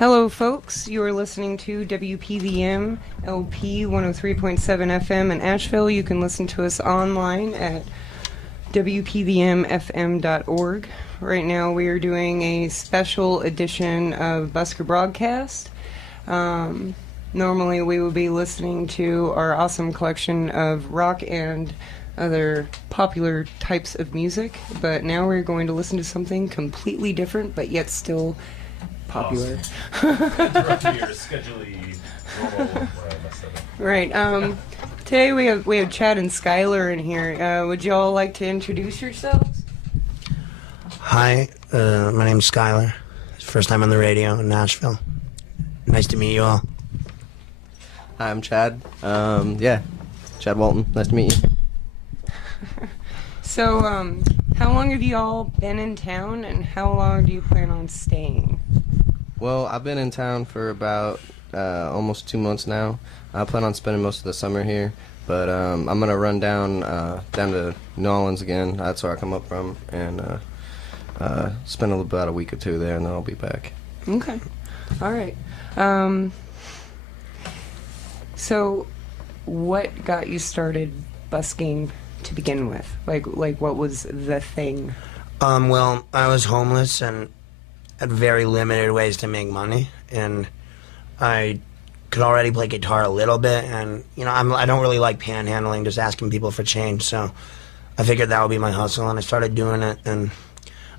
Hello, folks. You are listening to WPVM LP 103.7 FM in Asheville. You can listen to us online at WPVMFM.org. Right now, we are doing a special edition of Busker Broadcast. Normally, we would be listening to our awesome collection of rock and other popular types of music, but now we're going to listen to something completely different, but yet still popular. Interrupt your schedule-y normal Right. Today we have Chad and Skyler in here. Would you all like to introduce yourselves? Hi, my name's Skyler. It's the first time on the radio in Nashville. Nice to meet you all. Hi, I'm Chad. Chad Walton. Nice to meet you. So, how long have you all been in town, and how long do you plan on staying? Well, I've been in town for about almost 2 months now. I plan on spending most of the summer here, but I'm gonna run down to New Orleans again. That's where I come up from, and spend about a week or two there, and then I'll be back. Okay. All right. So, what got you started busking to begin with? Like what was the thing? Well, I was homeless and had very limited ways to make money, and I could already play guitar a little bit, and I don't really like panhandling, just asking people for change. So I figured that would be my hustle, and I started doing it, and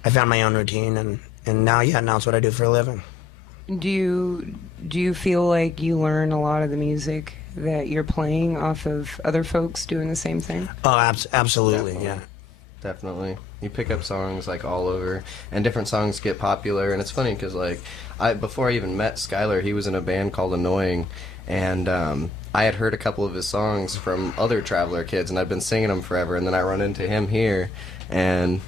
I found my own routine, and now it's what I do for a living. Do you feel like you learn a lot of the music that you're playing off of other folks doing the same thing? Oh, absolutely, Definitely. yeah. Definitely. You pick up songs like all over, and different songs get popular, and it's funny because before I even met Skyler, he was in a band called Annoying, and I had heard a couple of his songs from other Traveler kids, and I'd been singing them forever, and then I run into him here, and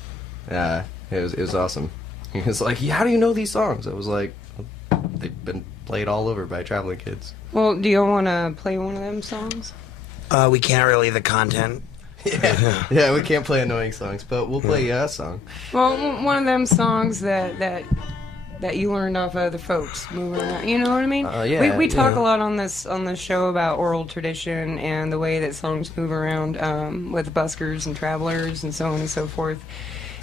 it was awesome. He was like, how do you know these songs? I was like, they've been played all over by Traveler kids. Well, do you want to play one of them songs? We can't really, the content. Yeah, we can't play Annoying songs, but we'll play a song. Well, one of them songs that you learned off other folks moving around. You know what I mean? Yeah. We talk a lot on this show about oral tradition and the way that songs move around with buskers and travelers and so on and so forth.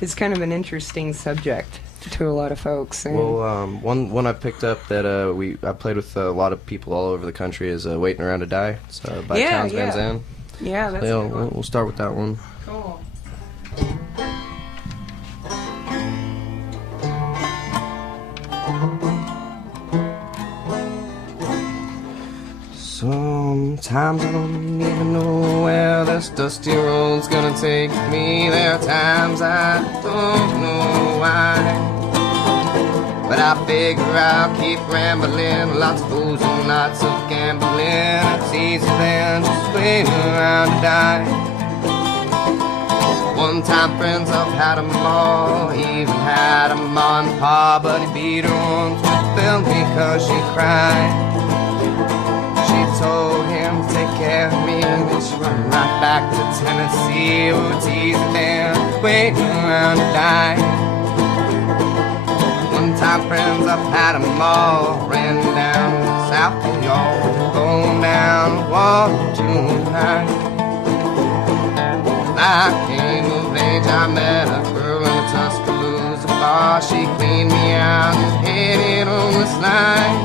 It's kind of an interesting subject to a lot of folks. And Well, one I picked up that I played with a lot of people all over the country is "Waiting Around to Die." It's by Towns Van Zandt. Yeah, that's a good one. We'll start with that one. Cool. Sometimes I don't even know where this dusty road's gonna take me. There are times I don't know why, but I figure I'll keep rambling. Lots of booze and lots of gambling. It's easier than just waiting around to die. One time friends, I've had 'em all. Even had a mom and pa, but he beat her once with film because she cried. She told him to take care of me, then she run right back to Tennessee. Oh, it's easier than waiting around to die. One-time friends, I've had 'em all. Ran down south of y'all, going down water tonight. When I came of age, I met a girl in a Tuscaloosa bar. She cleaned me out and headed on this line.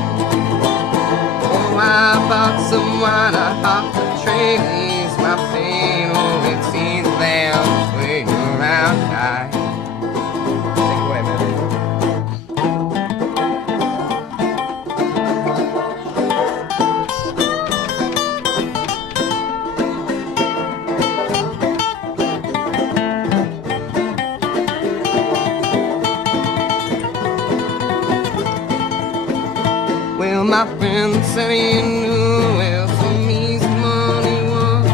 Oh, I bought some wine, I hopped the train, eased my pain. Oh, it's easy than waiting around to die. Take it away, man. Well, my friend said he knew where some easy money was.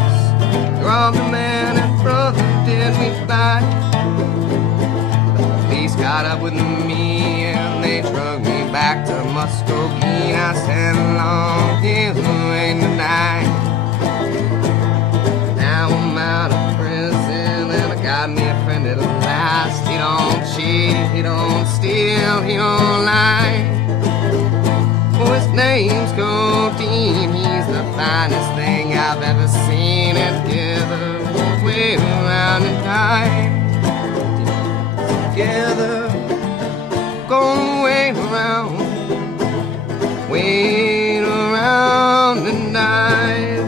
Robbed a man and brother did me back. The police got up with me and they drug me back to Muskogee. I said, long years waiting to die. Now I'm out of prison and I got me a friend at last. He don't cheat, he don't steal, he don't lie. wait around tonight.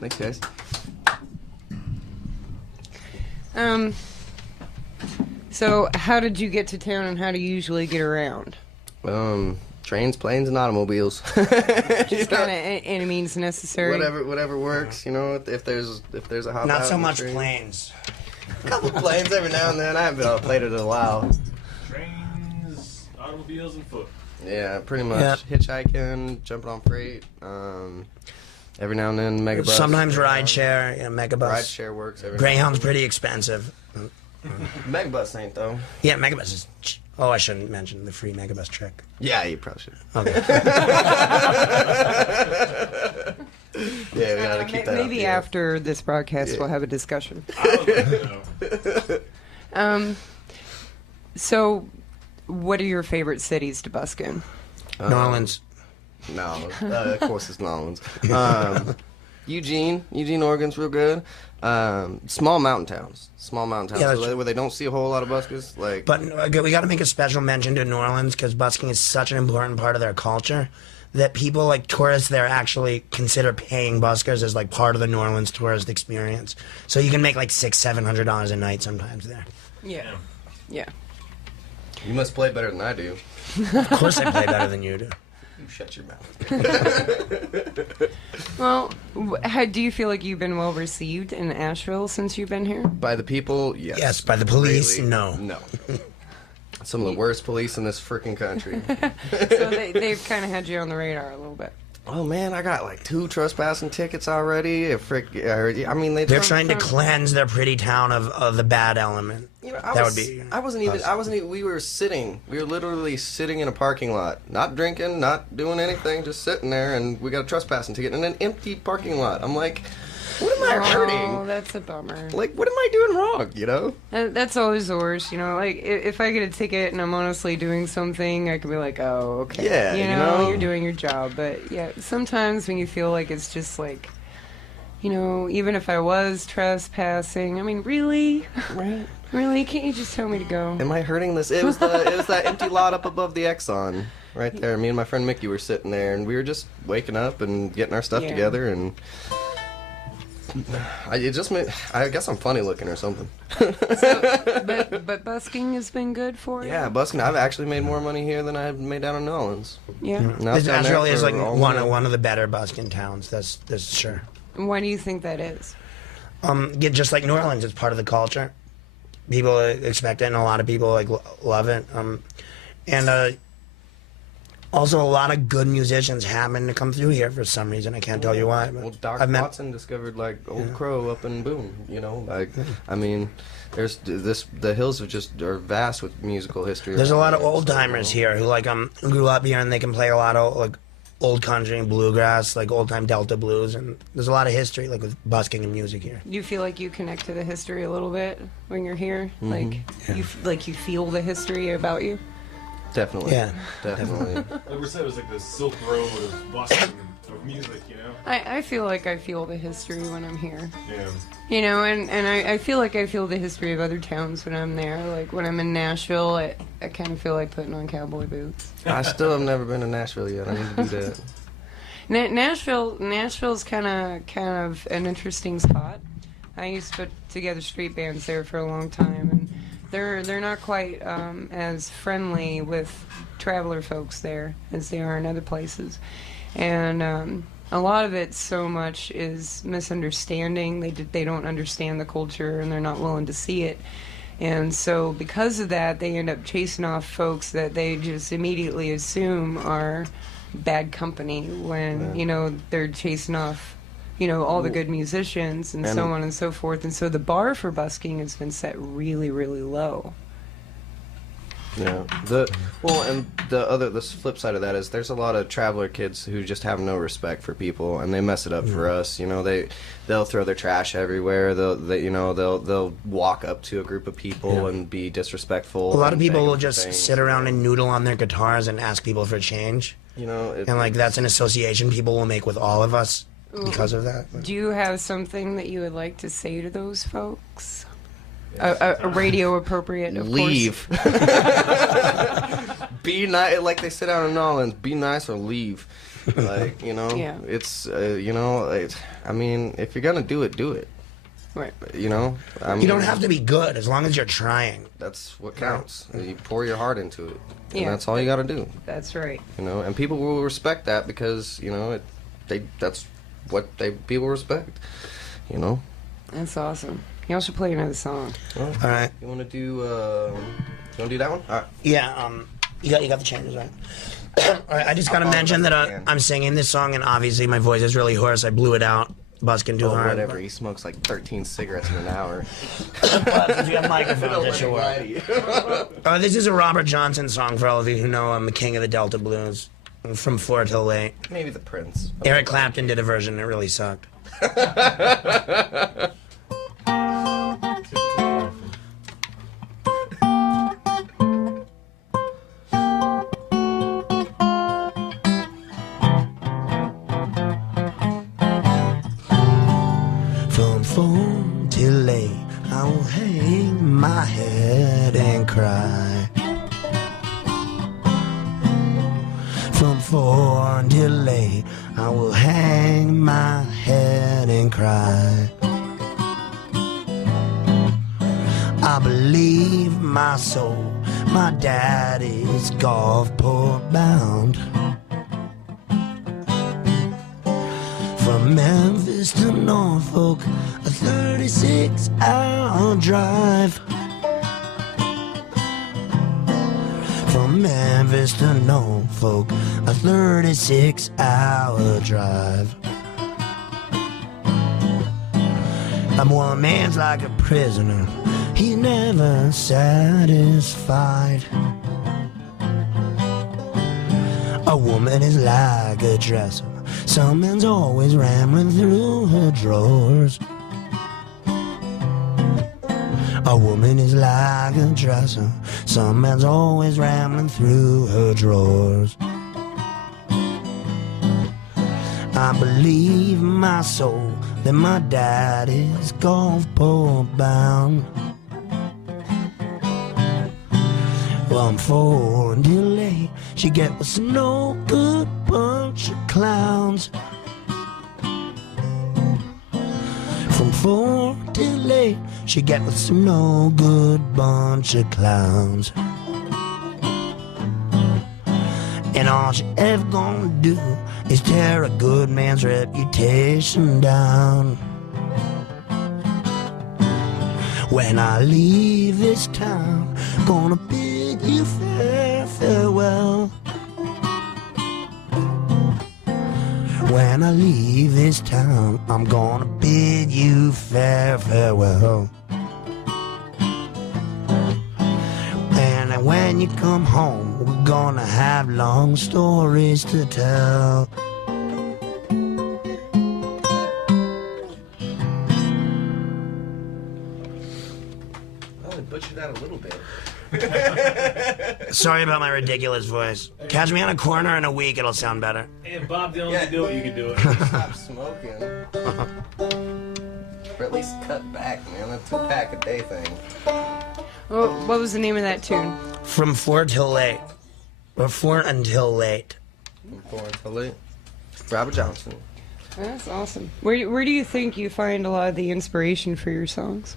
Thanks, guys. So how did you get to town, and how do you usually get around? Trains, planes, and automobiles. Just kind of any means necessary. Whatever works. You know, if there's a hop Not out so on the much train. planes. A couple planes every now and then. I haven't been on a plane in a while. Trains, automobiles, and foot. Yeah, pretty much. Yeah. Hitchhiking, jumping on freight. Every now and then, megabus. Sometimes rideshare, megabus. Rideshare works. Every Greyhound's pretty expensive. Megabus ain't though. Yeah, megabus is. Oh, I shouldn't mention the free megabus trick. Yeah, you probably should. Okay. Yeah, we gotta keep that. Maybe up, after this broadcast, Yeah. we'll have a discussion. I don't know. So, what are your favorite cities to busk in? New Orleans. No, of course it's New Orleans. Eugene, Oregon's real good. Small mountain towns. Yeah, that's where they don't see a whole lot of buskers. Like, But we got to make a special mention to New Orleans because busking is such an important part of their culture that people like tourists there actually consider paying buskers as like part of the New Orleans tourist experience. So you can make like $600-700 a night sometimes there. Yeah. Yeah. you must play better than I do. Of course, I play better than you do. You shut your mouth. Well, how do you feel like you've been well received in Asheville since you've been here? By the people, yes. Yes, by the police, Really? no. No. Some of the worst police in this freaking country. So they've kind of had you on the radar a little bit. Oh man, I got like 2 trespassing tickets already. I mean, They're trying to cleanse their pretty town of the bad element. You know, I wasn't even. We were literally sitting in a parking lot, not drinking, not doing anything, just sitting there, and we got a trespassing ticket in an empty parking lot. I'm like, what am I Oh, hurting? that's a bummer. Like, what am I doing wrong? You know? That's always the worst, you know. Like, if I get a ticket and I'm honestly doing something, I can be like, oh, okay. Yeah, you you know, know? you're doing your job. But, yeah, sometimes when you feel like it's just like, you know, even if I was trespassing, I mean, really? Right. Really? Can't you just tell me to go? Am I hurting this? It was that empty lot up above the Exxon, right there. Me and my friend Mickey were sitting there, and we were just waking up and getting our stuff Yeah. together, and I guess I'm funny looking or something. But busking has been good for you? Yeah, busking. I've actually made more money here than I've made down in New Orleans. Yeah. And I've done that Asheville is for like all one my- of the better busking towns. That's sure. Why do you think that is? Just like New Orleans, it's part of the culture. People expect it, and a lot of people like love it. And also, a lot of good musicians happen to come through here for some reason. I can't tell you why. But Well, Doc I've met- Watson discovered like Old Crow up in Boone. You know, like I mean, there's this. The hills are vast with musical history. There's a around lot of there, old so, timers you know. here who grew up here and they can play a lot of like old country and bluegrass, like old time Delta blues, and there's a lot of history like with busking and music here. Do you feel like you connect to the history a little bit when you're here? Like you feel the history about you? Definitely. Yeah. Definitely. Like we said, it was like the Silk Road of busking of music, you know? I feel like I feel the history when I'm here. Yeah. You know, and I feel like I feel the history of other towns when I'm there. Like when I'm in Nashville, I kind of feel like putting on cowboy boots. I still have never been to Nashville yet. I need to do that. Nashville's kind of an interesting spot. I used to put together street bands there for a long time, and they're not quite as friendly with traveler folks there as they are in other places, and a lot of it so much is misunderstanding. They don't understand the culture, and they're not willing to see it. And so because of that, they end up chasing off folks that they just immediately assume are bad company when, you know, they're chasing off, you know, all the good musicians and so on and so forth. And so the bar for busking has been set really, really low. Yeah. And the flip side of that is there's a lot of traveler kids who just have no respect for people and they mess it up for us. You know, they'll throw their trash everywhere. They'll walk up to a group of people and be disrespectful. A lot of and people beg will them for just things. sit around and noodle on their guitars and ask people for change. You know, And like that's an association people will make with all of us because of that. Do you have something that you would like to say to those folks? A radio appropriate, of Leave. Be nice, like they sit out in Nolans. Be nice or leave. Like, you know, Yeah. it's you know, I mean, if you're gonna do it, do it. Right. You know, I mean, You don't have to be good as long as you're trying. That's what counts. You pour your heart into it, and Yeah. that's all you got to do. That's right. You know, and people will respect that because you know that's what people respect. You know. That's awesome. Y'all should play another song. Well, All right. You want to do? You want to do that one? All right. Yeah. You got the changes right. All right. I just got to mention that I'm singing this song, and obviously my voice is really hoarse. I blew it out, busking too hard. Whatever. He smokes like 13 cigarettes in an hour. But since we have microphones, it should work. This is a Robert Johnson song for all of you who know I'm the king of the Delta Blues. From 4 till 8. Maybe the Prince. Eric Clapton did a version that really sucked. From 4 till 8, I will hang my head and cry. From 4 until 8, I will hang my head and cry. I believe my soul, my daddy's Gulfport bound. From Memphis to Norfolk, a 36-hour drive. From Memphis to Norfolk, a 36-hour drive. I'm one man's like a prisoner, he's never satisfied. A woman is like a dresser, some man's always rambling through her drawers. A woman is like a dresser, some man's always rambling through her drawers. I believe in my soul that my daddy's Gulfport bound. Well, I'm 4 until 8, she get us no good bunch of clowns. From 4 till 8, she get with no good bunch of clowns. And all she ever gonna do is tear a good man's reputation down. When I leave this town, gonna bid you farewell. When I leave this town, I'm gonna bid you farewell. And when you come home, we're gonna have long stories to tell. I butchered that a little bit. Sorry about my ridiculous voice. Catch me on a corner in a week, it'll sound better. And Bob Dylan can do it, you can do it. Stop smoking. Or at least cut back, man. That's a 2-pack-a-day thing. What was the name of that tune? From 4 till late. Or 4 until late. From 4 until late. Robert Johnson. That's awesome. Where do you think you find a lot of the inspiration for your songs?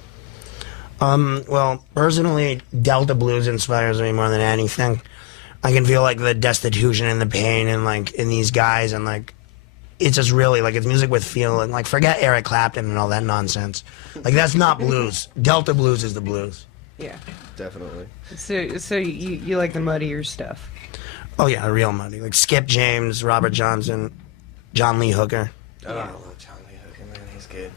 Well, personally, Delta Blues inspires me more than anything. I can feel like the destitution and the pain and like in these guys, and like it's just really like it's music with feel, and like forget Eric Clapton and all that nonsense. Like that's not blues. Delta Blues is the blues. Yeah. Definitely. So you like the muddier stuff? Oh yeah, real muddy. Like Skip James, Robert Johnson, John Lee Hooker. Oh, I love John Lee Hooker, man. He's good.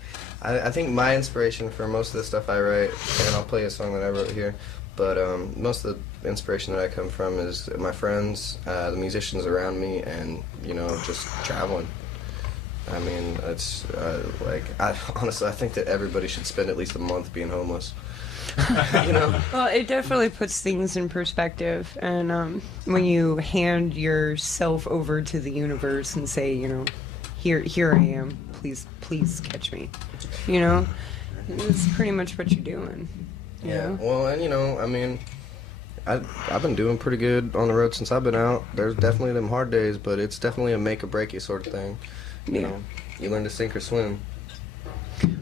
I think my inspiration for most of the stuff I write, and I'll play a song that I wrote here, but most of the inspiration that I come from is my friends, the musicians around me, and, you know, just traveling. I mean, it's honestly, I think that everybody should spend at least a month being homeless. You know? Well, it definitely puts things in perspective, and when you hand yourself over to the universe and say, you know, here I am, please catch me. You know, it's pretty much what you're doing. Yeah. Well, and I mean, I've been doing pretty good on the road since I've been out. There's definitely them hard days, but it's definitely a make or break you sort of thing. You know, you learn to sink or swim.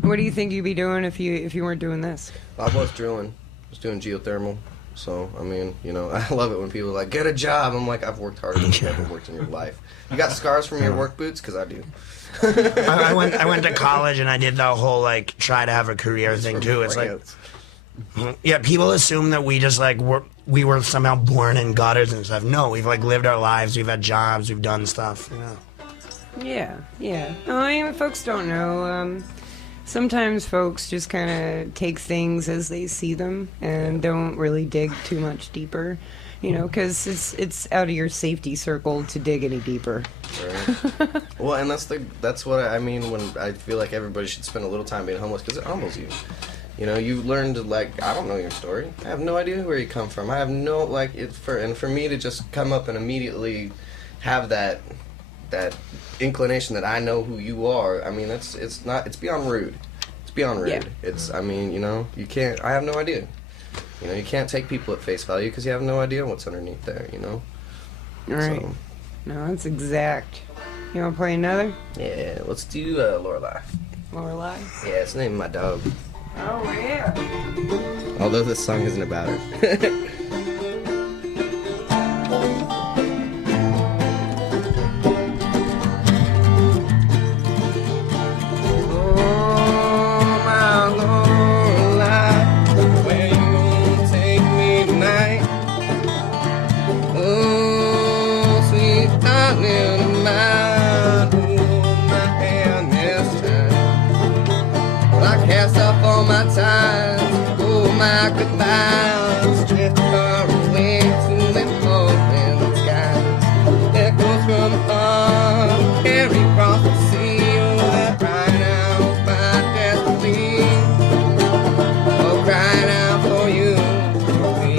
What do you think you'd be doing if you weren't doing this? I was drilling. I was doing geothermal. So, I mean, I love it when people are like, get a job. I'm like, I've worked harder than you've ever worked in your life. You got scars from your work boots? Because I do. I went to college and I did the whole, like, try to have a career thing, too. It's like, yeah, people assume that we just, like, we were somehow born in gutters and stuff. No, we've, like, lived our lives. We've had jobs. We've done stuff, Yeah. I mean, folks don't know. Sometimes folks just kind of take things as they see them and don't really dig too much deeper, because it's out of your safety circle to dig any deeper. Right. Well, and that's what I mean when I feel like everybody should spend a little time being homeless, because it humbles you. You've learned to, like, I don't know your story. I have no idea where you come from. I have no, like, for me to just come up and immediately have that inclination that I know who you are, I mean, it's beyond rude. It's beyond rude. Yeah. It's, I mean, you can't, I have no idea. You can't take people at face value because you have no idea what's underneath there, All right. So. No, that's exact. You want to play another? Yeah, let's do Lorelei. Lorelei? Yeah, it's the name of my dog. Oh, yeah. Although this song isn't about her. Goodbyes, drift far away to them open skies. Echoes from heart carry across the sea. Oh, they're crying out my destiny. Oh, crying out for you, for me.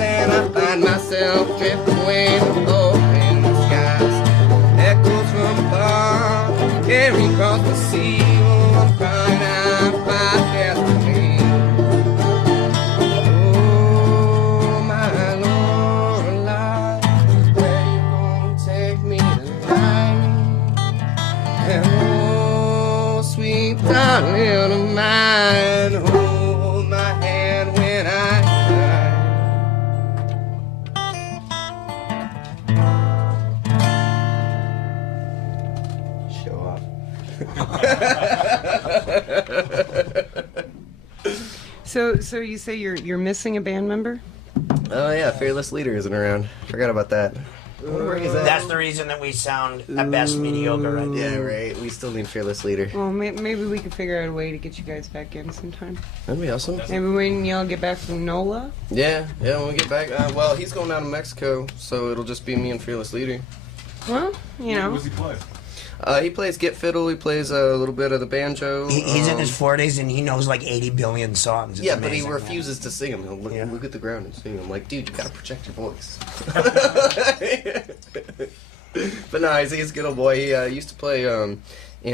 And I find myself drifting away to open skies. Echoes from far carry across the sea. Oh, I'm crying out my destiny. Oh, my Lorelei, where you gonna take me tonight? And oh, sweet darling of mine, hold my hand when I cry. So you say you're missing a band member? Oh yeah, Fearless Leader isn't around. Forgot about that. Where is that? That's the reason that we sound at best mediocre right now. Yeah, right. We still need Fearless Leader. Well, maybe we could figure out a way to get you guys back in sometime. That'd be awesome. Maybe when y'all get back from NOLA? Yeah, when we get back. Well, he's going down to Mexico, so it'll just be me and Fearless Leader. Well, What does he play? He plays Get Fiddle, he plays a little bit of the banjo. He's in his 40s and he knows like 80 billion songs. It's yeah, but he amazing, refuses to sing them. He'll look at the ground and sing them. I'm like, dude, you gotta project your voice. But no, he's a good old boy. He used to play in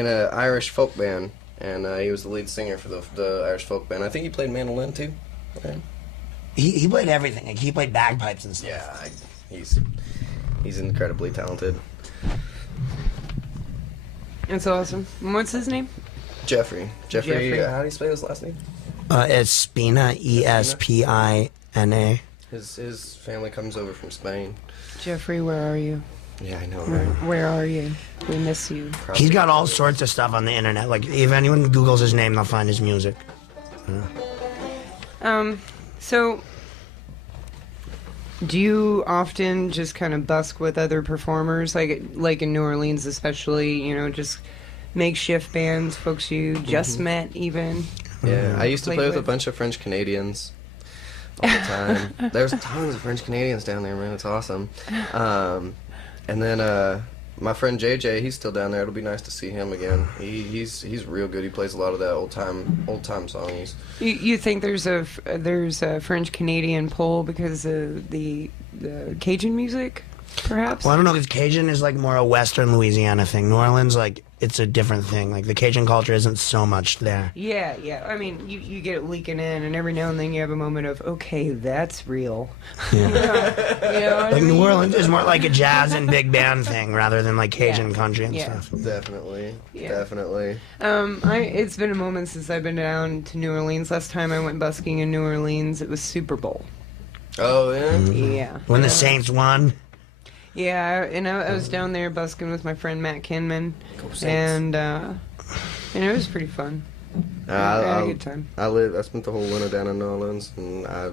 an Irish folk band, and he was the lead singer for the Irish folk band. I think he played mandolin too. Okay. He played everything. Like, he played bagpipes and stuff. Yeah, he's incredibly talented. That's awesome. And what's his name? Jeffrey. Jeffrey. How do you spell his last name? It's Spina, Espina. His family comes over from Spain. Jeffrey, where are you? Yeah, I know, right? Where are you? We miss you. He's got all sorts of stuff on the internet. Like, if anyone Googles his name, they'll find his music. So, do you often just kind of busk with other performers, like in New Orleans, especially? You know, just makeshift bands, folks you just met, even. Yeah, I used to Played play with a with. bunch of French Canadians all the time. There's tons of French Canadians down there, man. It's awesome. And then my friend JJ, he's still down there. It'll be nice to see him again. He's real good. He plays a lot of that old time songs. You think there's a French Canadian pull because of the Cajun music, perhaps? Well, I don't know, because Cajun is like more a Western Louisiana thing. New Orleans, like, it's a different thing. Like, the Cajun culture isn't so much there. Yeah. I mean, you get it leaking in, and every now and then you have a moment of, okay, that's real. Yeah. You know what Like, I mean? New Orleans is more like a jazz and big band thing rather than like Cajun Yeah. country and Yeah. stuff. Definitely. Yeah. Definitely. It's been a moment since I've been down to New Orleans. Last time I went busking in New Orleans, it was Super Bowl. Oh, yeah? Yeah. When the Saints won. Yeah, and I was down there busking with my friend Matt Kinman, Go Saints. and it was pretty fun. I had a good time. I spent the whole winter down in New Orleans, and I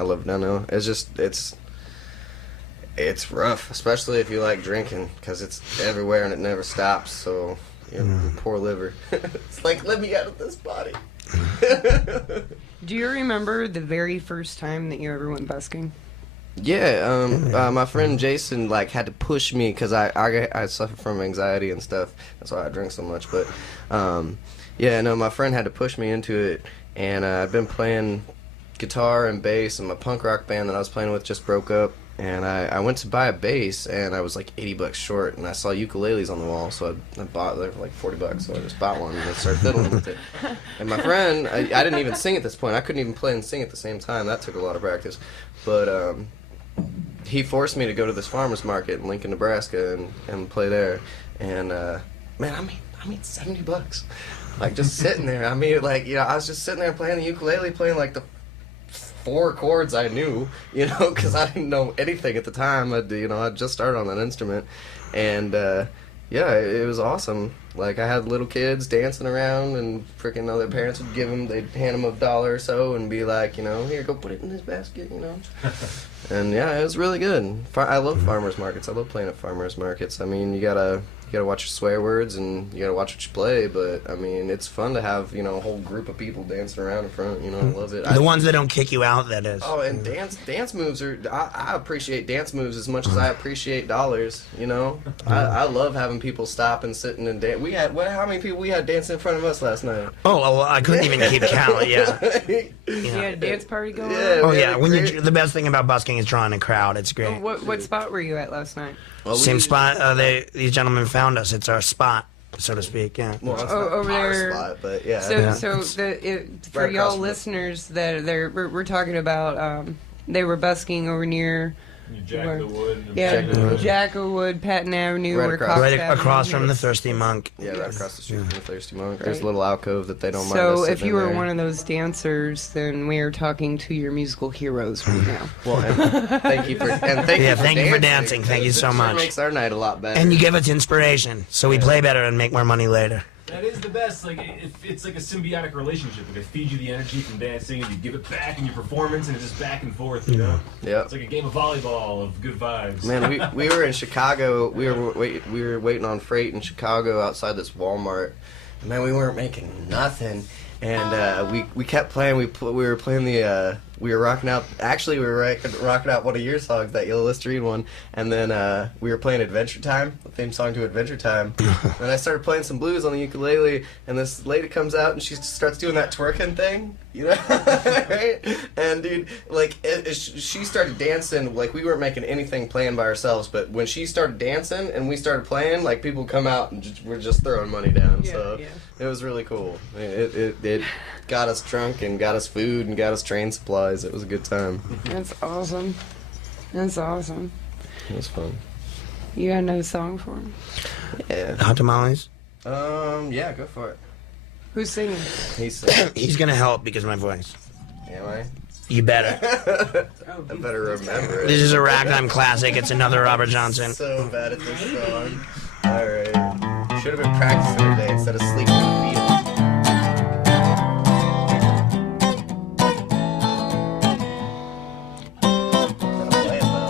love it down there. It's just, it's rough, especially if you like drinking, because it's everywhere and it never stops, so, your poor liver. It's like, let me out of this body. Do you remember the very first time that you ever went busking? Yeah, my friend Jason had to push me because I suffer from anxiety and stuff. That's why I drink so much. But my friend had to push me into it, and I've been playing guitar and bass, and my punk rock band that I was playing with just broke up, and I went to buy a bass, and I was like $80 short, and I saw ukuleles on the wall, so I bought them for like $40, so I just bought one and I started fiddling with it. And my friend, I didn't even sing at this point. I couldn't even play and sing at the same time. That took a lot of practice, but he forced me to go to this farmer's market in Lincoln, Nebraska, and play there. And man, I made $70, like just sitting there. I mean, I was just sitting there playing the ukulele, playing like the 4 chords I knew, because I didn't know anything at the time. I just started on that instrument, and it was awesome. Like, I had little kids dancing around, and freaking their parents would they'd hand them $1 or so, and be like, here, go put it in this basket, And yeah, it was really good. I love farmers markets. I love playing at farmers markets. I mean, you gotta watch your swear words, and you gotta watch what you play. But I mean, it's fun to have a whole group of people dancing around in front. I love it. The ones that don't kick you out, that is. Oh, and dance moves are. I appreciate dance moves as much as I appreciate dollars. I love having people stop and sitting and dance. How many people we had dancing in front of us last night? Oh, well, I couldn't even keep count. Yeah. You had a dance party going Yeah. on? Oh yeah. The best thing about busking is drawing a crowd. It's great. What spot were you at last night? Well, Same spot. These gentlemen found us. It's our spot, so to speak. Yeah. Well, it's Oh, not over our there. spot, but yeah. So, Yeah. for Right across y'all from the- listeners that we're talking about, they were busking over near Jack the Wood. Yeah, Jack the Wood. Jackwood, Patton Avenue, Right where across- Cox Right Avenue across from the is. Thirsty Monk. Yeah, right across the street from the Thirsty Monk. There's Right. a little alcove that they don't mind So us if sitting you in were there. one of those dancers, then we are talking to your musical heroes right now. Well, and thank you for dancing. Thank you so It sure much. makes our night a lot better. And you give us inspiration, so we play better and make more money later. That is the best. It's like a symbiotic relationship. Like, I feed you the energy from dancing, and you give it back in your performance, and it's just back and forth. Yeah. It's like a game of volleyball of good vibes. Man, we were in Chicago. We were waiting on freight in Chicago outside this Walmart. Man, we weren't making nothing, and we kept playing. We were playing we were rocking out. Actually, we were rocking out one of your songs, that Yellow Listerine one, and then we were playing Adventure Time, the theme song to Adventure Time. And I started playing some blues on the ukulele, and this lady comes out and she starts doing that twerking thing, right? And dude, she started dancing. Like, we weren't making anything playing by ourselves, but when she started dancing and we started playing, like, people come out and we're just throwing money down. So it was really cool. It got us drunk and got us food and got us train supplies. It was a good time. That's awesome. That's awesome. It was fun. You got another song for him? Yeah. Hot tamales? Yeah, go for it. Who's singing? He's He's gonna help because of my voice. Am I? You better. I better remember it. This is a ragtime classic. It's another Robert Johnson. So bad at this song. Alright. Should have been practicing today instead of sleeping in the field. Gotta play it though.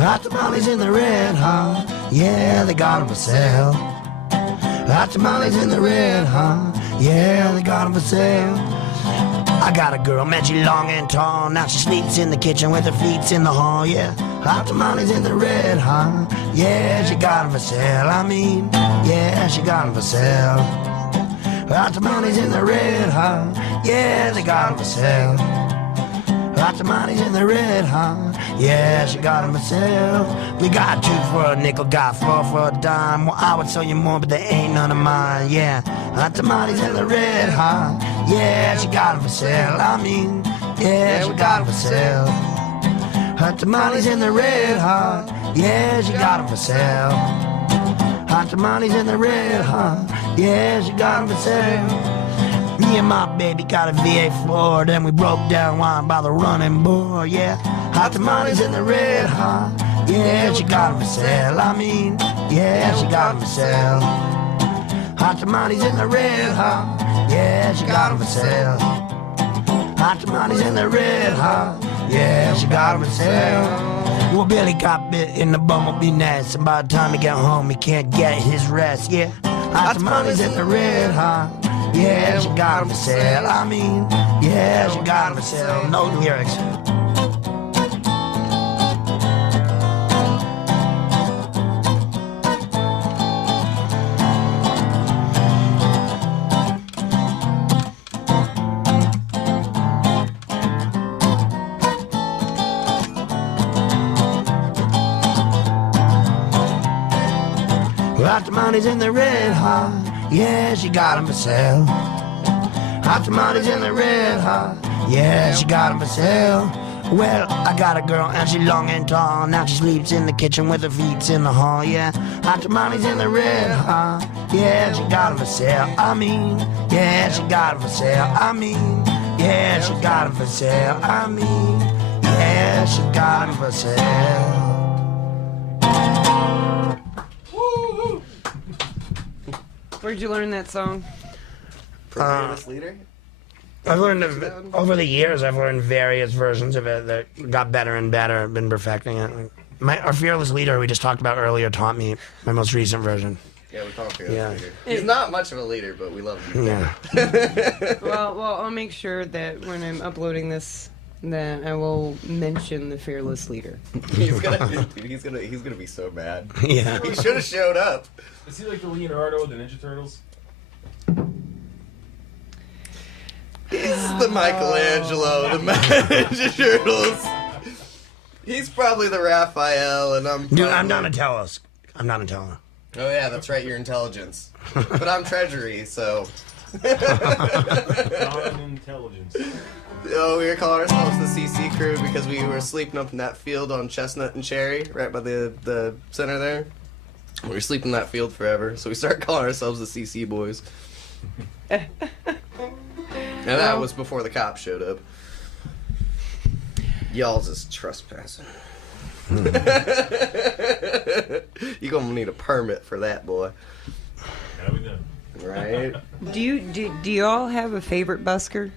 Hot tamales in the red hot, yeah, they got 'em for sale. Hot tamales in the red hot, yeah, they got 'em for sale. I got a girl, man, she long and tall. Now she sleeps in the kitchen with her feet in the hall, yeah. Hot tamales in the red hot, yeah, she got 'em for sale. I mean, yeah, she got 'em for sale. Hot tamales in the red hot, yeah, they got 'em for sale. Hot tamales in the red hot, yeah, she got 'em for sale. We got 2 for a nickel, got 4 for a dime. Well, I would sell you more, but they ain't none of mine, yeah. Hot tamales in the red hot, yeah, she got 'em for sale. I mean, yeah, she got 'em for sale. Hot tamales in the red hot, yeah, she got 'em for sale. Hot tamales in the red hot, yeah, she got 'em for sale. Me and my baby got a V8 Ford, and we broke down wine by the running board, yeah. Hot tamales in the red hot, yeah, she got 'em for sale. I mean, yeah, she got 'em for sale. Hot tamales in the red hot, yeah, she got 'em for sale. Hot tamales in the red hot, yeah, she got 'em for sale. Well, Billy got bit in the bumblebee nest, and by the time he got home, he can't get his rest, yeah. Hot tamales in the red hot, yeah, she got 'em for sale. I mean, yeah, she got 'em for sale. No lyrics. Hot tamales in the red hot, yeah, she got 'em for sale. Hot tamales in the red hot, yeah, she got 'em for sale. Well, I got a girl and she long and tall. Now she sleeps in the kitchen with her feet in the hall, yeah. Hot tamales in the red hot, yeah, she got 'em for sale. I mean, yeah, she got 'em for sale. I mean, yeah, she got 'em for sale. I mean, yeah, she got 'em for sale. Where'd you learn that song? Fearless Leader? I've learned over the years. I've learned various versions of it that got better and better. I've been perfecting it. Our fearless leader we just talked about earlier taught me my most recent version. Yeah, we call him Fearless Yeah. Leader. He's not much of a leader, but we love him. Yeah. Well, I'll make sure that when I'm uploading this, that I will mention the fearless leader. He's gonna be so mad. Yeah. He should have showed up. Is he like the Leonardo of the Ninja Turtles? He's the Michelangelo, the Ninja Turtles. He's probably the Raphael, and I'm. Dude, I'm Donatello. I'm Donatello. Oh yeah, that's right. You're intelligence, but I'm treasury, so. Non-intelligence. Oh, we were calling ourselves the CC crew because we were sleeping up in that field on Chestnut and Cherry, right by the center there. We were sleeping in that field forever, so we started calling ourselves the CC boys. And that was before the cops showed up. Y'all's is trespassing. You gonna need a permit for that, boy. How we done? Right? Do you all have a favorite busker?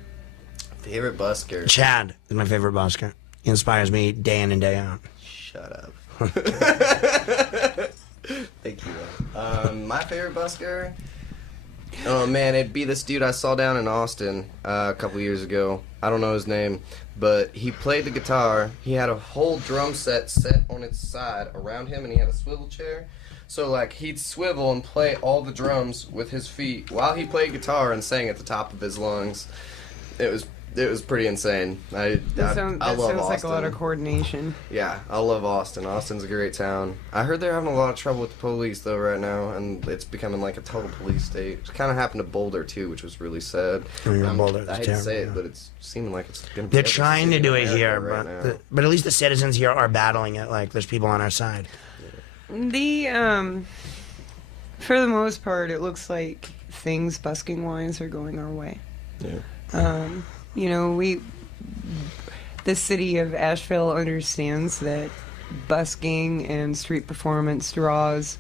Favorite busker? Chad is my favorite busker. He inspires me day in and day out. Shut up. Thank you. My favorite busker? Oh man, it'd be this dude I saw down in Austin a couple years ago. I don't know his name, but he played the guitar. He had a whole drum set on its side around him, and he had a swivel chair. So like he'd swivel and play all the drums with his feet while he played guitar and sang at the top of his lungs. It was It was pretty insane. I That love sounds Austin. like a lot of coordination. Yeah, I love Austin. Austin's a great town. I heard they're having a lot of trouble with the police though right now, and it's becoming like a total police state. It kind of happened to Boulder too, which was really sad. Boulder, I hate to say it, but it's seeming like it's going to be. They're trying to do it here, right but at least the citizens here are battling it. Like there's people on our side. The for the most part, it looks like things busking wise are going our way. Yeah. You know, the city of Asheville understands that busking and street performance draws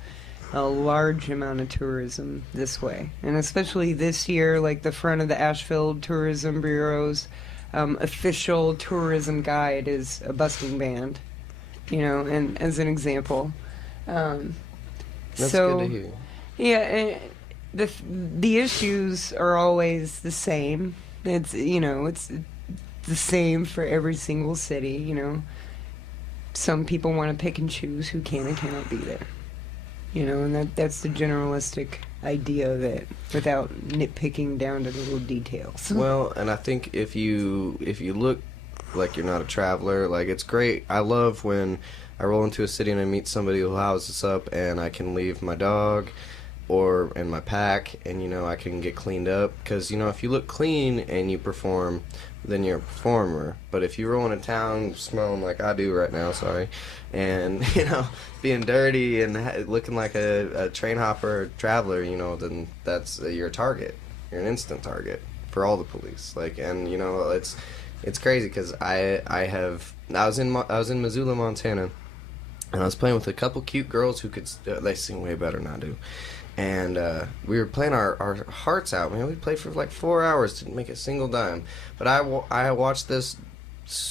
a large amount of tourism this way. And especially this year, like the front of the Asheville Tourism Bureau's official tourism guide is a busking band, you know, and as an example. That's so, good to hear. Yeah, and the issues are always the same. It's, you know, it's the same for every single city, you know. Some people want to pick and choose who can and cannot be there. You know, and that's the generalistic idea of it, without nitpicking down to the little details. Well, and I think if you look like you're not a traveler, like it's great. I love when I roll into a city and I meet somebody who houses us up, and I can leave my dog and my pack, and you know I can get cleaned up, because you know if you look clean and you perform, then you're a performer. But if you roll into town smelling like I do right now, sorry, and you know being dirty and looking like a train hopper or traveler, you know, then that's you're a target. You're an instant target for all the police. Like, and you know it's crazy because I was in Missoula, Montana, and I was playing with a couple cute girls who could they sing way better than I do. And we were playing our hearts out, man. We played for like 4 hours, didn't make a single dime. But I watched this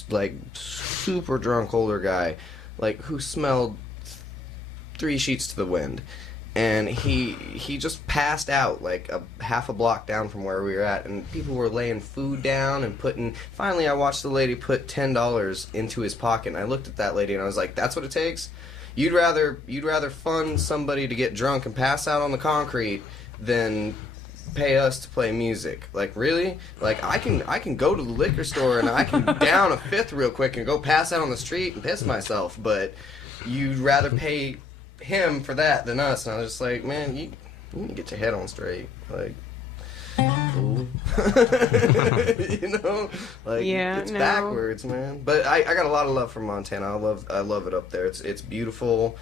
like super drunk older guy, like who smelled 3 sheets to the wind, and he just passed out like a half a block down from where we were at, and people were laying food down and putting. Finally, I watched the lady put $10 into his pocket, and I looked at that lady and I was like, "That's what it takes." You'd rather fund somebody to get drunk and pass out on the concrete than pay us to play music. Like, really? Like, I can go to the liquor store and I can down a fifth real quick and go pass out on the street and piss myself, but you'd rather pay him for that than us. And I was just like, man, you need to get your head on straight. Like, fool. You know, like it's backwards, man. But I got a lot of love for Montana. I love it up there. It's beautiful.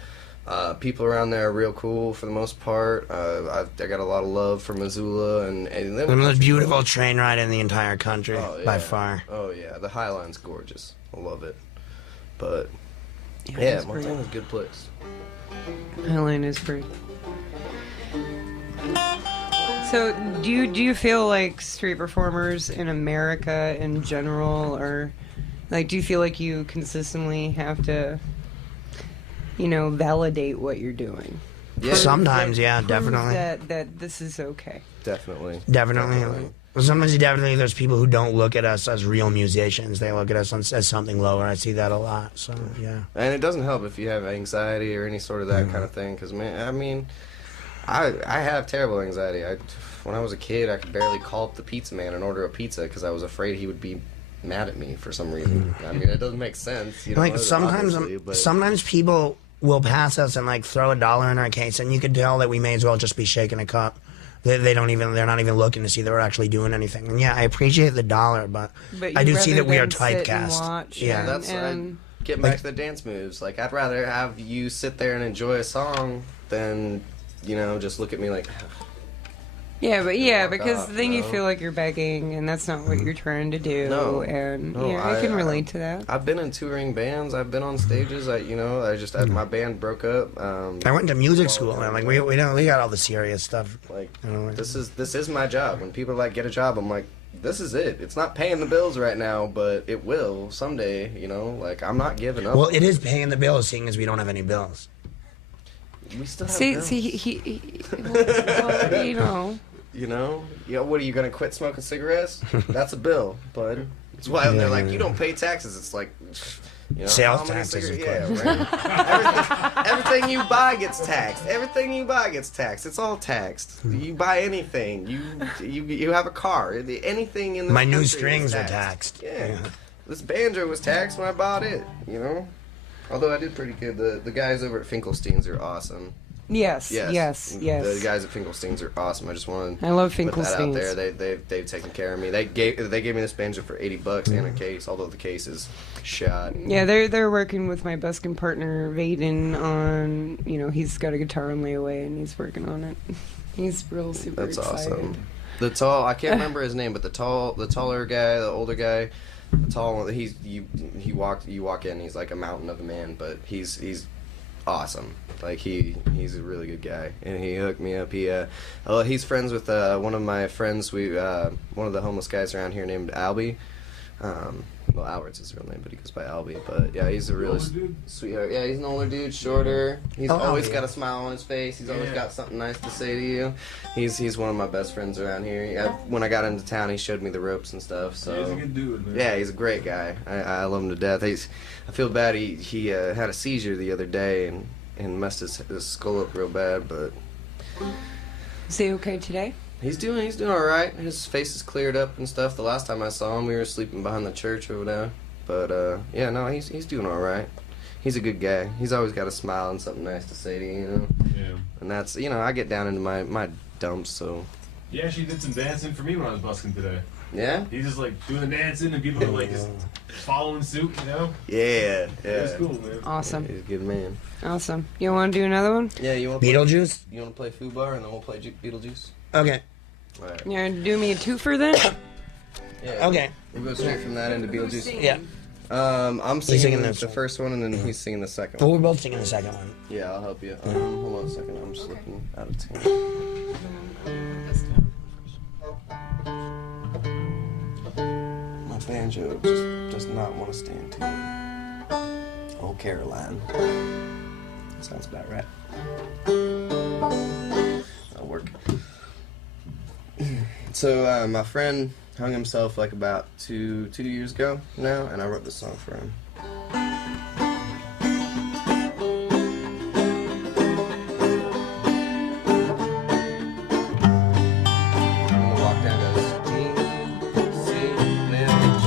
People around there are real cool for the most part. I got a lot of love for Missoula and The most beautiful train ride in the entire country, by far. Oh yeah, the Highline's gorgeous. I love it. But yeah, Montana's a good place. Highline is pretty. So, do you feel like street performers in America in general, or like, do you feel like you consistently have to, you know, validate what you're doing? Yeah. Sometimes, yeah, Prove definitely. that this is okay. Definitely. Sometimes there's people who don't look at us as real musicians. They look at us as something lower. I see that a lot. So yeah. And it doesn't help if you have anxiety or any sort of that kind of thing, because man, I mean, I have terrible anxiety. When I was a kid, I could barely call up the pizza man and order a pizza because I was afraid he would be mad at me for some reason. I mean, it doesn't make sense. You know, Like sometimes people will pass us and like throw $1 in our case, and you can tell that we may as well just be shaking a cup. They're not even looking to see that we're actually doing anything. And yeah, I appreciate the dollar, but I do see that we are typecast. Yeah, that's getting back to the dance moves. Like, I'd rather have you sit there and enjoy a song than, you know, just look at me like. Yeah, because then you feel like you're begging, and that's not what you're trying to do. No, I can relate to that. I've been in touring bands. I've been on stages. My band broke up. I went to music school, and like we got all the serious stuff. Like, this is my job. When people like get a job, I'm like, this is it. It's not paying the bills right now, but it will someday. You know, like I'm not giving up. Well, it is paying the bills, seeing as we don't have any bills. We still have bills. Well, you know. You know, what are you gonna quit smoking cigarettes? That's a bill, bud. It's why they're like, you don't pay taxes. It's like, You know, Sales how many taxes, of cigarettes- yeah, right. everything you buy gets taxed. Everything you buy gets taxed. It's all taxed. You buy anything. You have a car. Anything in this My new country is strings are taxed. Yeah. This banjo was taxed when I bought it. You know. Although I did pretty good. The guys over at Finkelstein's are awesome. Yes. The guys at Finkelstein's are awesome. I just wanted I love to put that out Finkelstein's. there. They've taken care of me. They gave me this banjo for $80 and a case, although the case is shot. Yeah, they're working with my busking partner Vaden on, he's got a guitar on layaway and he's working on it. He's real super That's excited. awesome. I can't remember his name, but the taller guy, the older guy, the tall one. You walk in, he's like a mountain of a man, but he's awesome. Like he's a really good guy, and he hooked me up. He's friends with one of my friends. One of the homeless guys around here named Albie. Well, Albert's his real name, but he goes by Albie. But yeah, he's a really sweetheart. Yeah, he's an older dude, shorter. He's always got a smile on his face. He's always got something nice to say to you. He's one of my best friends around here. When I got into town, he showed me the ropes and stuff. So He's a good dude, man. yeah, he's a great guy. I love him to death. I feel bad. He had a seizure the other day and messed his skull up real bad, but Is he okay today? he's doing all right. His face is cleared up and stuff. The last time I saw him, we were sleeping behind the church over there. But yeah, no, he's doing all right. He's a good guy. He's always got a smile and something nice to say to you. Yeah. And that's I get down into my dumps, so Yeah, she did some dancing for me when I was busking today. yeah, He's just like doing the dancing and people are like just following suit, yeah. It was cool, man. Awesome. He's a good man. Awesome. You want to do another one? Yeah, you want Beetlejuice? You want to play Foo Bar and then we'll play Beetlejuice. Okay. All right. You want to do me a twofer then? Yeah. Okay. We'll go straight from that into Beetlejuice. Yeah. I'm singing singing this the one. first one, and then he's singing the second Well, one. we're both singing the second one. Yeah, I'll help you. Hold on a second. I'm just looking out of tune. My banjo just does not want to stay in tune. Oh, Caroline. Sounds about right. That'll work. So, my friend hung himself like about two years ago now, and I wrote this song for him. I'm gonna walk down to G, C, little G.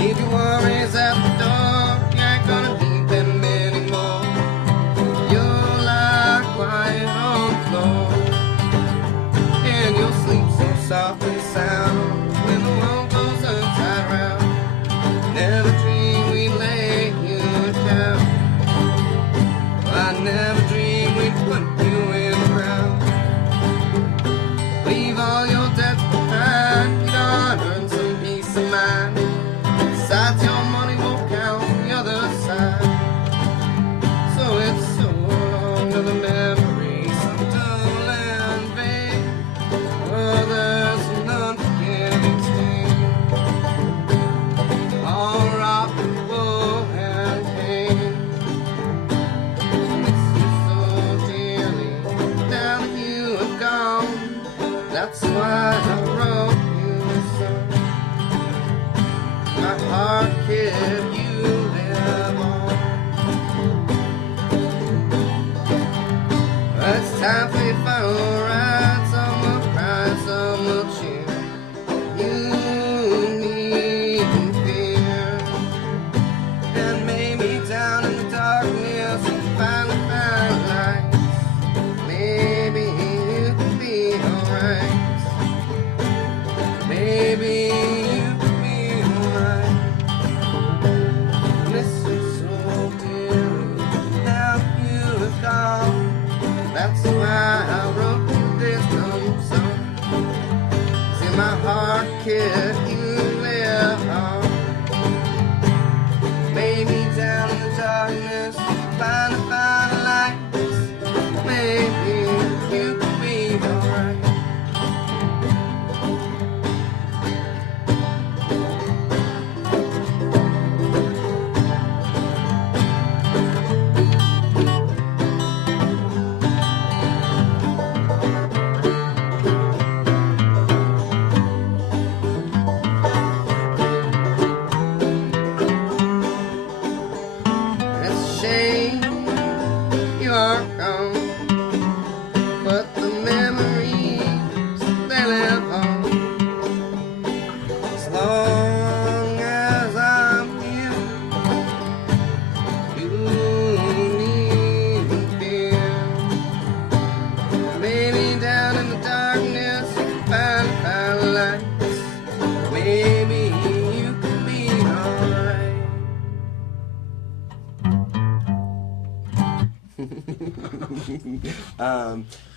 Leave your worries at the door, you ain't gonna need them anymore. You'll lie quiet on the floor, and you'll sleep so soft and sound when the world goes upside round. Never dreamed we'd lay you down. I never dreamed we'd put you in the ground. Leave all your debts behind. Get on, earn some peace of mind. Besides, your money won't count on the other side. So it's so long to the memories of dull and vain. Oh, there's an unforgiving sting. All rock and woe and pain. Miss you so dearly. Now that you have gone, that's why I wrote you a song. My heart, kid, you live on. It's time for your final ride. Some will cry, some will cheer. You needn't fear. And maybe down in the darkness you finally find light. Maybe you can be alright. Maybe you can be alright. Miss you so dearly. Now you have gone. That's why I wrote you this dumb song. 'Cause in my heart, kid, you live on. Maybe down in the darkness, find a light. Maybe you can be alright.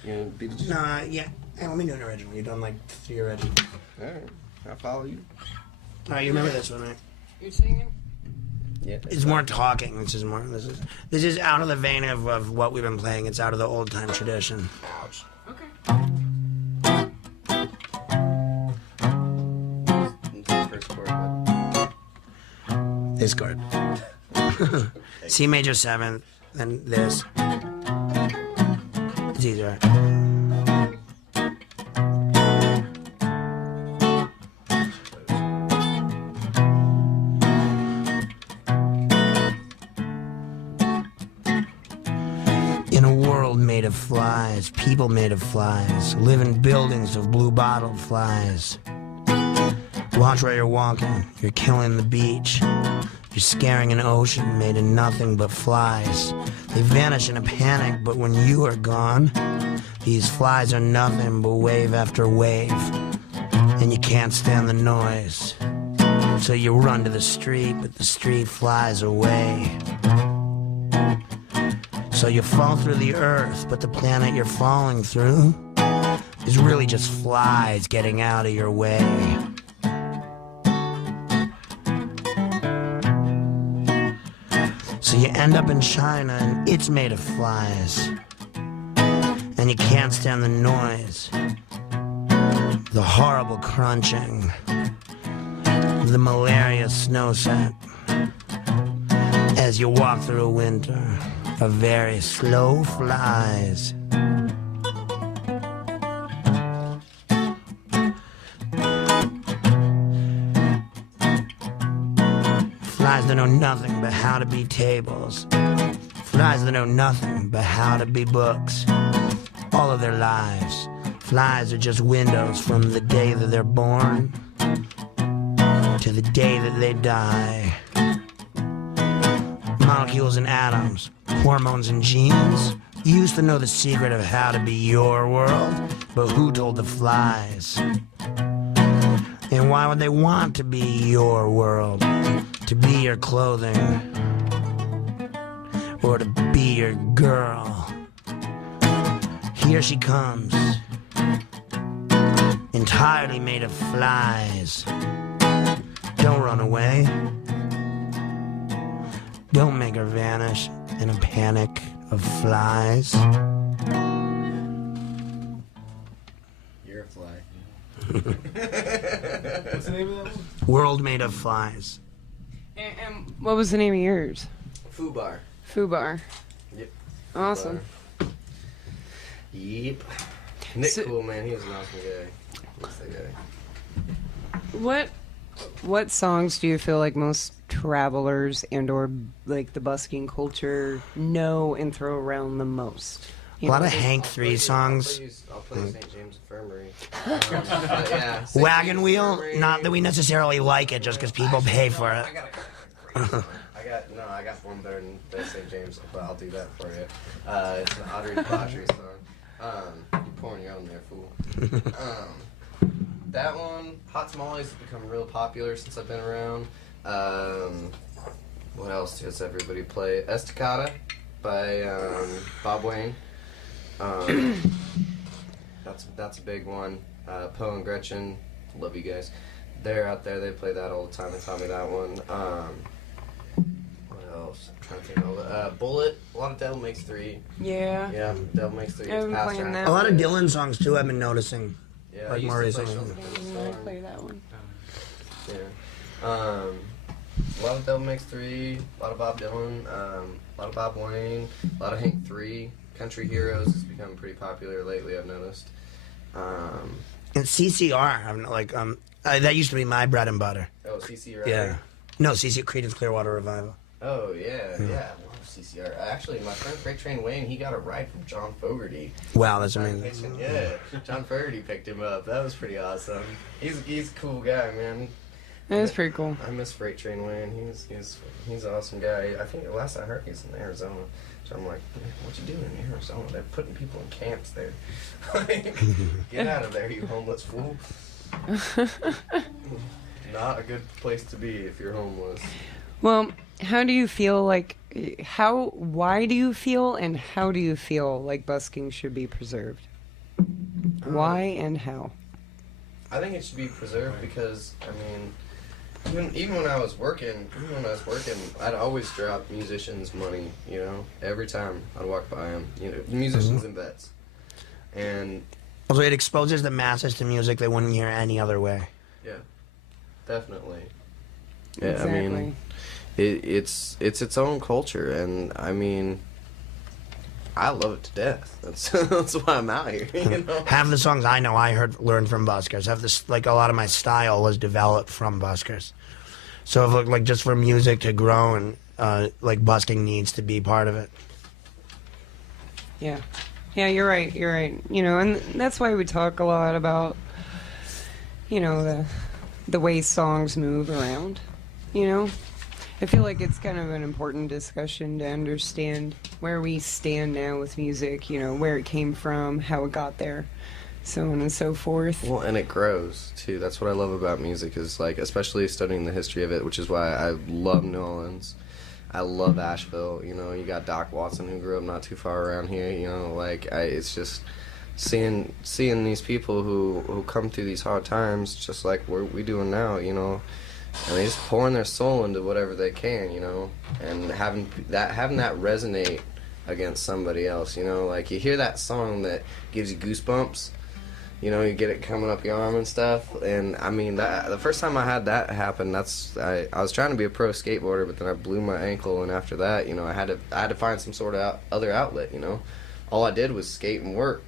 You know, Beetlejuice. Nah, yeah. Hey, let me do an original. You've done like 3 originals. All right, I follow you. All right, you remember this one, right? You're singing? Yeah. It's more talking. This is out of the vein of what we've been playing. It's out of the old time tradition. Ouch. Okay. First chord. This chord. C major 7th, then this. It's easier. In a world made of flies, people made of flies, live in buildings of blue-bottled flies. Watch where you're walking, you're killing the beach. You're scaring an ocean made of nothing but flies. They vanish in a panic, but when you are gone, these flies are nothing but wave after wave. And you can't stand the noise. So you run to the street, but the street flies away. So you fall through the earth, but the planet you're falling through is really just flies getting out of your way. So you end up in China and it's made of flies. And you can't stand the noise, the horrible crunching, the malaria snow set as you walk through a winter of very slow flies. Flies that know nothing but how to be tables. Flies that know nothing but how to be books. All of their lives, flies are just windows from the day that they're born to the day that they die. Molecules and atoms, hormones and genes. You used to know the secret of how to be your world, but who told the flies? And why would they want to be your world? To be your clothing? Or to be your girl? Here she comes, entirely made of flies. Don't run away. Don't make her vanish in a panic of flies. You're a fly. What's the name of that one? World made of flies. And what was the name of yours? Fubar. Fubar. Yep. Awesome. Yep. Nick, So- cool man. He was an awesome guy. He's the guy. What songs do you feel like most travelers and or like the busking culture know and throw around the most? A lot of Hank 3 songs. I'll play St. James Infirmary. But yeah, St. Wagon James Wheel, Infirmary. not that we necessarily like it just because people pay for it. I got a great song. I got one better than St. James, but I'll do that for you. It's an Audrey Debauchery song. You're pouring your own there, fool. That one, Hot Tamales, has become real popular since I've been around. What else does everybody play? Estacada by Bob Wayne. That's a big one. Poe and Gretchen, love you guys. They're out there. They play that all the time. They taught me that one. What else? I'm trying to think of all the Bullet. A lot of Devil Makes Three. Yeah. Yeah, Devil Makes Three. I've been Passed playing around. that. A lot of Dylan songs too, I've been noticing. Yeah, like I used more to play recently. Shelter I play that one. Yeah. A lot of Devil Makes Three, a lot of Bob Dylan, a lot of Bob Wayne, a lot of Hank 3. Country Heroes has become pretty popular lately, I've noticed. And CCR, that used to be my bread and butter. Oh, CC, right? Yeah. No, CC, Creedence Clearwater Revival. Oh, yeah, I love CCR. Actually, my friend Freight Train Wayne, he got a ride from John Fogerty. Wow, that's amazing. Yeah, John Fogerty picked him up. That was pretty awesome. He's a cool guy, man. That is pretty cool. I miss Freight Train Wayne. He's an awesome guy. I think the last I heard he's in Arizona. So I'm like, what you doing in Arizona? They're putting people in camps there. Get out of there, you homeless fool. Not a good place to be if you're homeless. Well, how do you feel like why do you feel and how do you feel like busking should be preserved? Why and how? I think it should be preserved because, I mean, even when I was working, I'd always drop musicians' money, you know, every time I'd walk by them, you know, musicians and vets. And Also, it exposes the masses to music they wouldn't hear any other way. yeah, definitely. Yeah, Exactly. I mean, it's its own culture, and I mean, I love it to death. That's why I'm out here. You know? Half the songs I know learned from Buskers. Half this, like a lot of my style was developed from Buskers. So if, like just for music to grow and like busking needs to be part of it. Yeah. Yeah, you're right. You're right. You know, and that's why we talk a lot about, you know, the way songs move around. You know, I feel like it's kind of an important discussion to understand where we stand now with music. You know, where it came from, how it got there, so on and so forth. Well, and it grows too. That's what I love about music is like, especially studying the history of it, which is why I love New Orleans. I love Asheville. You know, you got Doc Watson who grew up not too far around here. You know, like it's just seeing these people who come through these hard times, just like we doing now. You know, and they just pouring their soul into whatever they can. You know, and having that resonate against somebody else. You know, like you hear that song that gives you goosebumps. You know, you get it coming up your arm and stuff. And I mean, the first time I had that happen, I was trying to be a pro skateboarder, but then I blew my ankle, and after that, you know, I had to find some sort of other outlet. You know, all I did was skate and work.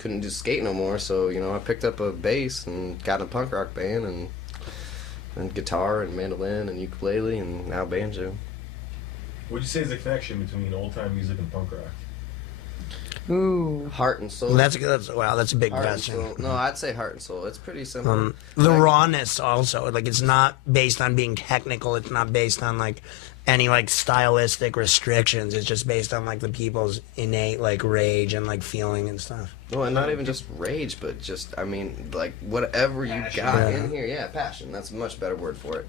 Couldn't just skate no more, so you know, I picked up a bass and got in a punk rock band, and guitar and mandolin and ukulele and now banjo. What'd you say is the connection between old time music and punk rock? Ooh. Heart and soul. That's a big Heart and question. soul. No, I'd say heart and soul. It's pretty simple. The Like, rawness also, like it's not based on being technical. It's not based on like any like stylistic restrictions. It's just based on like the people's innate like rage and like feeling and stuff. Well, and not even just rage, but just, I mean, like, whatever you got Yeah. in here. Yeah, passion. That's a much better word for it.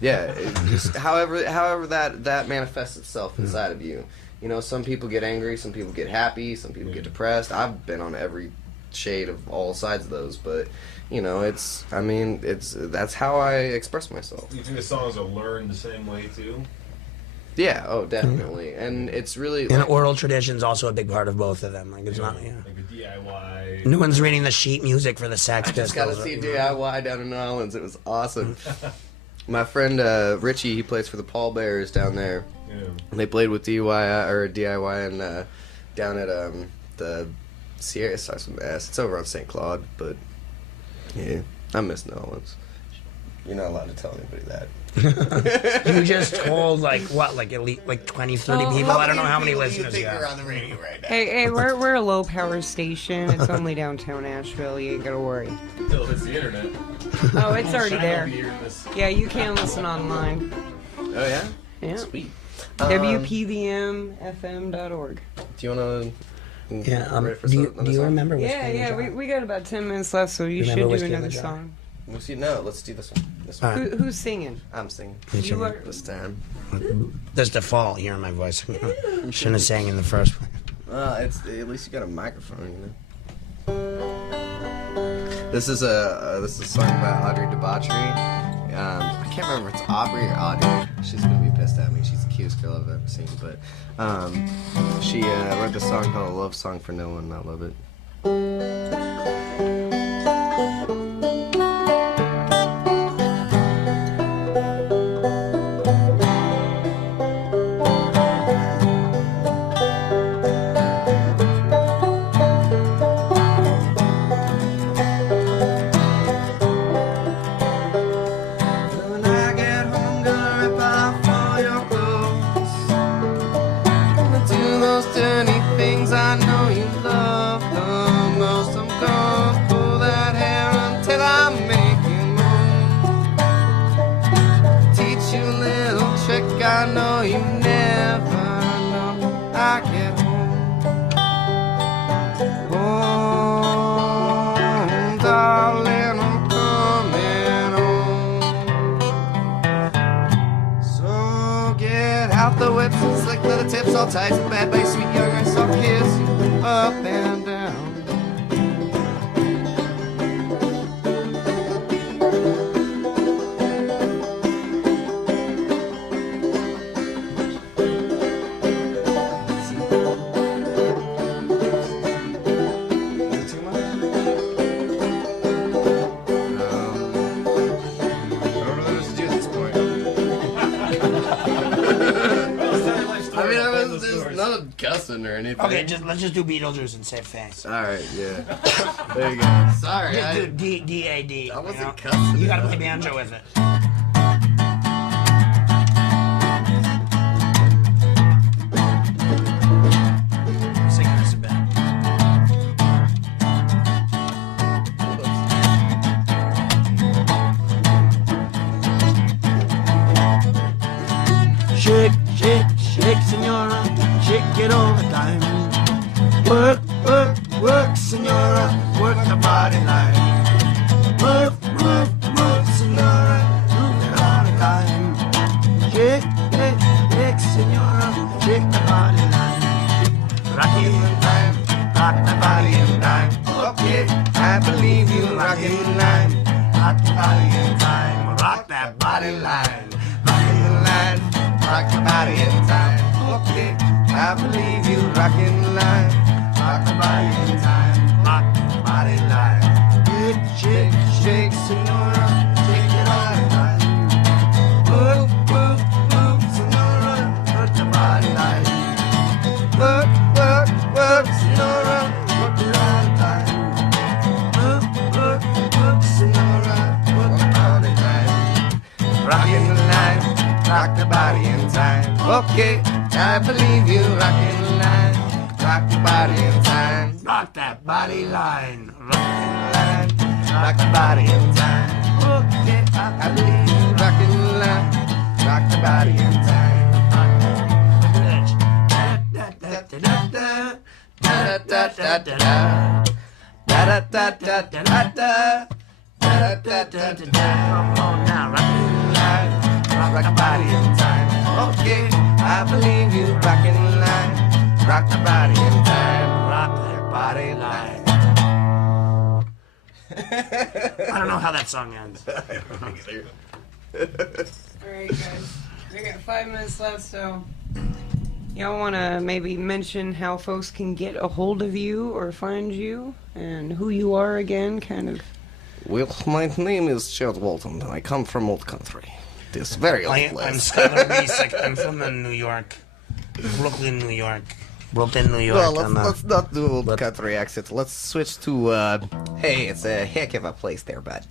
Yeah, just however that manifests itself inside of you. You know, some people get angry, some people get happy, some people get depressed. I've been on every shade of all sides of those, but, you know, that's how I express myself. You think the songs are learned the same way, too? Yeah, oh, definitely. And it's really... And like, oral tradition's also a big part of both of them. Like it's not, yeah. Like the DIY. No one's reading the sheet music for the Sex I just got to see Pistols. DIY down in New Orleans. It was awesome. My friend Richie, he plays for the Pallbearers down there. Yeah. And they played with DIY and down at the Sierra. It starts with S. It's over on St. Claude, but yeah, I miss New Orleans. You're not allowed to tell anybody that. You just told like what, like at least like 20, 30 people. I don't know how many listeners you have. on the radio right now? Hey, we're a low power station. It's only downtown Asheville. You ain't gotta worry. Until it's the internet. Oh, it's already there. This. Yeah, you can listen online. Oh yeah, Yeah. sweet. WPVMFM.org. Do you wanna? Yeah. ready for Do another you song? remember? Whiskey Yeah, in the yeah. Jar? We got about 10 minutes left, so you Remember should do Whiskey in the another Jar? song. We'll see. No, let's do this one. This All one. right. Who's singing? I'm singing You are. this time. There's default hearing my voice. Shouldn't have sang in the first one. It's at least you got a microphone, you know. This is a song by Audrey Debauchery. I can't remember if it's Aubrey or Audrey. She's gonna be pissed at me. She's the cutest girl I've ever seen. But she wrote this song called "A Love Song for No One." And I love it. When I get home, gonna rip off all your clothes. Gonna do those dirty things I know you love the most. I'm tips all tight, so bad by sweet young eyes, I'll kiss you up and down. Cussing or anything. Okay, let's just do Beetlejuice and say it fast. All right, yeah. There you go. Sorry, Just do D-A-D. I wasn't cussing. You gotta play banjo with it. Sing this a bit. Shake, shake, shake, senora. Shake it all the time. Work, work, work, senora. Work the body line. Move, move, move, senora. Move it all the time. Shake, shake, shake, senora. Shake the body line. Rock it in time. Rock the body in time. Okay, I believe you. Rock it in line. Rock the body in time. Rock that body line. Rock it in line. Rock the body in time. Okay, I believe you. Rock in line. Rock the body in time. Rock the body line. Shake, shake, shake, senora. Shake it all the time. Move, move, move, senora. Work the body line. Work, work, work, senora. Work it all the time. Move, work, work, senora. Work the body line. Rock in the line. Rock the body in time. Okay, I believe you. Rock in the line. Rock the body in time. Rock that body line. Rock in the line. Rock the body in time. Okay, I believe you. Rock in the line. Rock the body in time. Da da da da da. Da da da da da. Da da da da da da. Da da da da da. Come on now, rock in the line. Rock the body in time. Okay, I believe you. Rock in the line. Rock the body in time. Rock that body line. I don't know how that song ends. Alright, guys. We got 5 minutes left, so y'all want to maybe mention how folks can get a hold of you or find you and who you are again, kind of. Well, my name is Chad Walton, and I come from old country. This very old I'm place. Skyler Basic. I'm from New York. Brooklyn, New York. Brooklyn, New York. Well, let's not do old country accents. Let's switch to, hey, it's a heck of a place there, bud.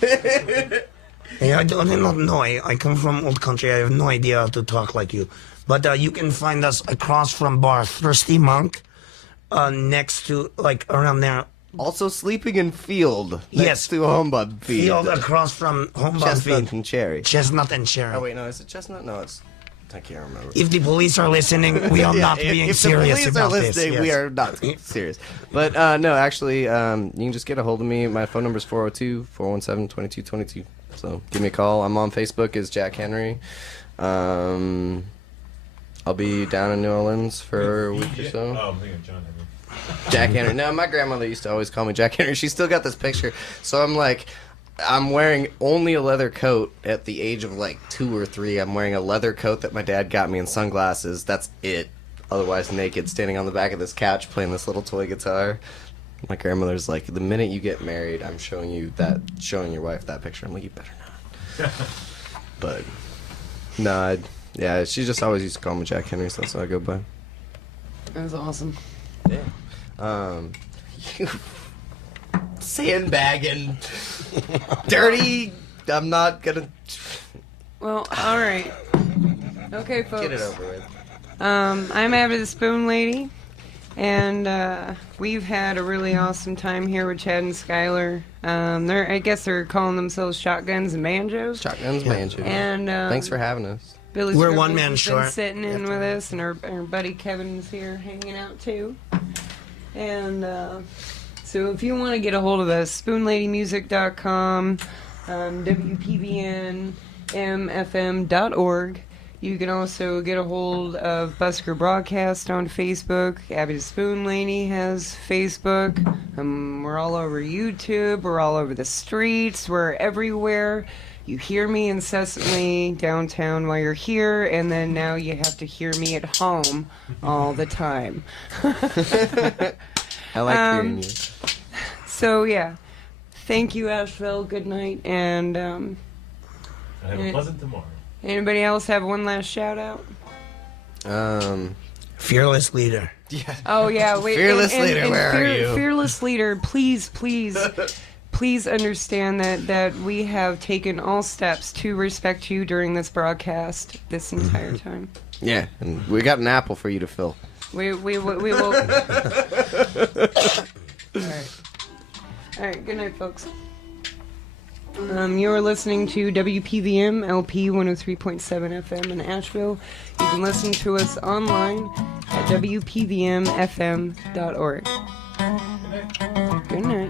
Hey, I do not know. I come from old country. I have no idea how to talk like you. But you can find us across from bar Thirsty Monk, next to, like, around there. Also sleeping in field next Yes. to Homebud Feed. Field across from Home Chestnut and cherry. Chestnut and cherry. Oh, wait, no, is it chestnut? No, it's... I can't remember. If the police are listening, we are not being serious if the about police are this. listening, Yes. we are not serious. But no, actually, you can just get a hold of me. My phone number is 402-417-2222. So give me a call. I'm on Facebook as Jack Henry. I'll be down in New Orleans for a week or so. Oh, I'm thinking of John Henry. Jack Henry. No, my grandmother used to always call me Jack Henry. She still got this picture. So I'm like, I'm wearing only a leather coat at the age of like 2 or 3. I'm wearing a leather coat that my dad got me and sunglasses. That's it. Otherwise naked, standing on the back of this couch playing this little toy guitar. My grandmother's like, the minute you get married, I'm showing your wife that picture. I'm like, you better not. But no, yeah, she just always used to call me Jack Henry, so that's what I go by. That's awesome. Yeah. You sandbagging, dirty. I'm not gonna Well, alright. Okay, folks. get it over with. I'm Abby the Spoon Lady, and we've had a really awesome time here with Chad and Skyler. I guess they're calling themselves Shotguns and Banjos. Shotguns, Banjos. And Thanks for having us. Billy We're Scribbles one man has short. been sitting in with us, and our buddy Kevin's here hanging out too. And so if you want to get a hold of us, spoonladymusic.com, WPVN, MFM.org. You can also get a hold of Busker Broadcast on Facebook. Abby the Spoon Lady has Facebook. We're all over YouTube. We're all over the streets. We're everywhere. You hear me incessantly downtown while you're here, and then now you have to hear me at home all the time. I like hearing you. So, yeah. Thank you, Asheville. Good night. And Have a pleasant tomorrow. Anybody else have one last shout out? Fearless leader. Yeah. Oh yeah, wait. Fearless leader, where are you? Fearless leader, please understand that we have taken all steps to respect you during this broadcast this entire time. Yeah, and we got an apple for you to fill. We will. All right. Good night, folks. You're listening to WPVM LP 103.7 FM in Asheville. You can listen to us online at WPVMFM.org. Good night.